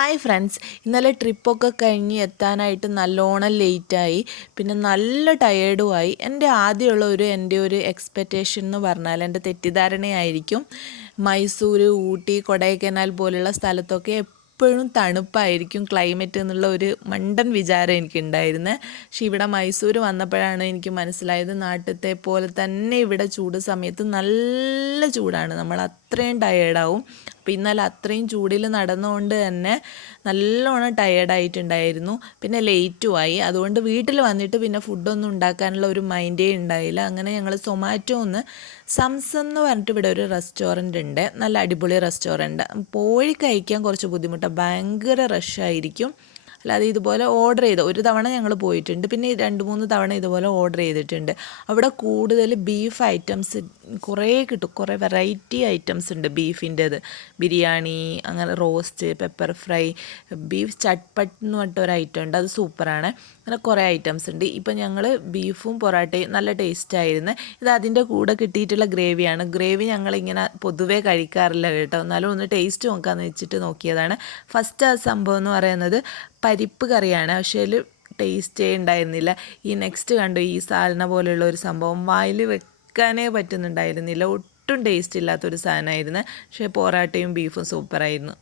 Hi friends, ഇന്നലെ ട്രിപ്പൊക്കെ കഴിഞ്ഞ് എത്താനായിട്ട് നല്ലോണം ലേറ്റായി. പിന്നെ നല്ല ടയേർഡുമായി. എൻ്റെ ഒരു എക്സ്പെക്റ്റേഷൻ എന്ന് പറഞ്ഞാൽ എൻ്റെ തെറ്റിദ്ധാരണയായിരിക്കും. മൈസൂർ, ഊട്ടി, കൊടൈക്കനാൽ പോലുള്ള സ്ഥലത്തൊക്കെ എപ്പോഴും തണുപ്പായിരിക്കും ക്ലൈമറ്റ് എന്നുള്ള ഒരു മണ്ടൻ വിചാരം എനിക്കുണ്ടായിരുന്നത്. പക്ഷേ ഇവിടെ മൈസൂർ വന്നപ്പോഴാണ് എനിക്ക് മനസ്സിലായത് നാട്ടിലത്തെ പോലെ തന്നെ ഇവിടെ ചൂട് സമയത്ത് നല്ല ചൂടാണ്. നമ്മൾ അത്രയും ടയേർഡാവും. അപ്പോൾ ഇന്നലെ അത്രയും ചൂടിൽ നടന്നുകൊണ്ട് തന്നെ നല്ലോണം ടയേർഡായിട്ടുണ്ടായിരുന്നു. പിന്നെ ലേറ്റുമായി. അതുകൊണ്ട് വീട്ടിൽ വന്നിട്ട് പിന്നെ ഫുഡൊന്നും ഉണ്ടാക്കാനുള്ള ഒരു മൈൻഡേ ഉണ്ടായില്ല. അങ്ങനെ ഞങ്ങൾ സൊമാറ്റോന്ന് സംസം എന്ന് പറഞ്ഞിട്ട് ഇവിടെ ഒരു റെസ്റ്റോറൻ്റ് ഉണ്ട്, നല്ല അടിപൊളി റെസ്റ്റോറൻറ്റ്. പോയി കഴിക്കാൻ കുറച്ച് ബുദ്ധിമുട്ടാണ്, ഭയങ്കര റഷായിരിക്കും. അല്ലാതെ ഇതുപോലെ ഓർഡർ ചെയ്ത് ഒരു തവണ ഞങ്ങൾ പോയിട്ടുണ്ട്, പിന്നെ 2-3 തവണ ഇതുപോലെ ഓർഡർ ചെയ്തിട്ടുണ്ട്. അവിടെ കൂടുതൽ ബീഫ് ഐറ്റംസ് കുറേ കിട്ടും, കുറേ വെറൈറ്റി ഐറ്റംസ് ഉണ്ട് ബീഫിൻ്റേത്. ബിരിയാണി, അങ്ങനെ റോസ്റ്റ്, പെപ്പർ ഫ്രൈ, ബീഫ് ചട്ട്പട്ട് എന്ന് പറഞ്ഞിട്ടൊരു ഐറ്റം ഉണ്ട്, അത് സൂപ്പറാണ്. അങ്ങനെ കുറേ ഐറ്റംസ് ഉണ്ട്. ഇപ്പം ഞങ്ങൾ ബീഫും പൊറാട്ടയും നല്ല ടേസ്റ്റായിരുന്നു. ഇത് അതിൻ്റെ കൂടെ കിട്ടിയിട്ടുള്ള ഗ്രേവിയാണ്. ഗ്രേവി ഞങ്ങളിങ്ങനെ പൊതുവേ കഴിക്കാറില്ല കേട്ടോ, എന്നാലും ഒന്ന് ടേസ്റ്റ് നോക്കാമെന്ന് വെച്ചിട്ട് നോക്കിയതാണ്. ഫസ്റ്റ് ആ സംഭവം എന്ന് പറയുന്നത് പരിപ്പ് കറിയാണ്. പക്ഷേ അതിൽ ടേസ്റ്റേ ഉണ്ടായിരുന്നില്ല. ഈ നെക്സ്റ്റ് കണ്ടു, ഈ സാലന പോലെയുള്ള ഒരു സംഭവം വായിൽ വെക്കാനേ പറ്റുന്നുണ്ടായിരുന്നില്ല. ഒട്ടും ടേസ്റ്റ് ഇല്ലാത്തൊരു സാധനമായിരുന്നു. പക്ഷേ പൊറാട്ടയും ബീഫും സൂപ്പറായിരുന്നു.